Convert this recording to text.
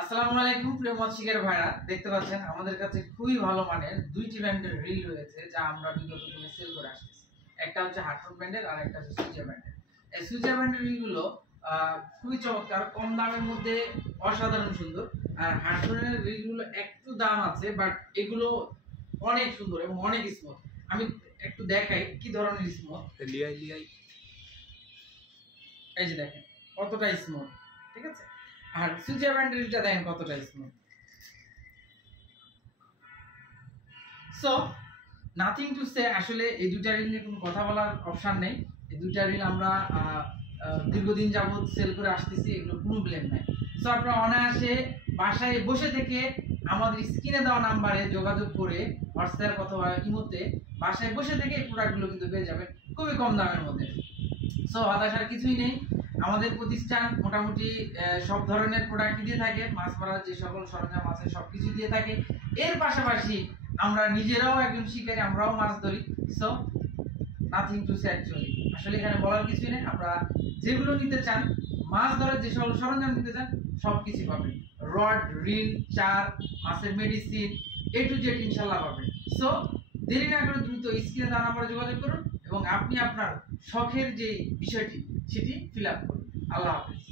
আসসালামু আলাইকুম প্রিয় মৎস্যিকের ভাইরা, দেখতে পাচ্ছেন আমাদের কাছে খুবই ভালো মানের দুইটি ব্র্যান্ডের রিল রয়েছে যা আমরা বিগত দিনে সেল করে আসতেছি। একটা হচ্ছে হার্টফোন ব্র্যান্ডের আর একটা হচ্ছে সুজা ব্র্যান্ডের। এই সুজা ব্র্যান্ডের রিলগুলো খুবই চমৎকার, কম দামের মধ্যে অসাধারণ সুন্দর। আর হার্টফোনের রিলগুলো একটু দাম আছে, বাট এগুলো অনেক সুন্দর এবং অনেক স্মুথ। আমি একটু দেখাই কি ধরনের স্মুথ। এই যে দেখেন কতটা স্মুথ, ঠিক আছে। আর সুজা ব্র্যান্ডের রিলটা দেখেন কতটা smooth. So nothing to say, আসলে এই দুইটা রিল নিয়ে কোনো কথা বলার অপশন নেই। এই দুইটা রিল আমরা দীর্ঘদিন যাবত সেল করে আসতেছি, এগুলো কোনো ব্লেম নাই। সো আপনারা অনায়াসে বাসায় বসে থেকে আমাদের স্ক্রিনে দেওয়া নাম্বারে যোগাযোগ করে হোয়াটসঅ্যাপ অথবা ইমোতে বাসায় বসে থেকে এই প্রোডাক্টগুলো কিন্তু পেয়ে যাবেন খুবই কম দামের মধ্যে। সো হতাশার কিছুই নেই, আমাদের প্রতিষ্ঠান মোটামুটি সব ধরনের প্রোডাক্ট দিয়ে থাকে। মাছ মারার যে সকল সরঞ্জাম আছে সবকিছু দিয়ে থাকে। এর পাশাপাশি আমরা নিজেরাও একজন শিকারী, আমরাও মাছ ধরি। So nothing to say actually, আসলে এখানে বলার কিছুই নেই। আপনারা যেগুলো নিতে চান, মাছ ধরার যে সকল সরঞ্জাম নিতে চান সবকিছু পাবেন। রড, রিল, চার, মাছের মেডিসিন, এ টু জেড ইনশাআল্লাহ পাবেন। সো দেরি না করে দ্রুত স্ক্রিনে দেওয়া নাম্বারে যোগাযোগ করুন এবং আপনি আপনার শখের যে বিষয়টি সেটি ফিল আপ করুন। আল্লাহ হাফেজ।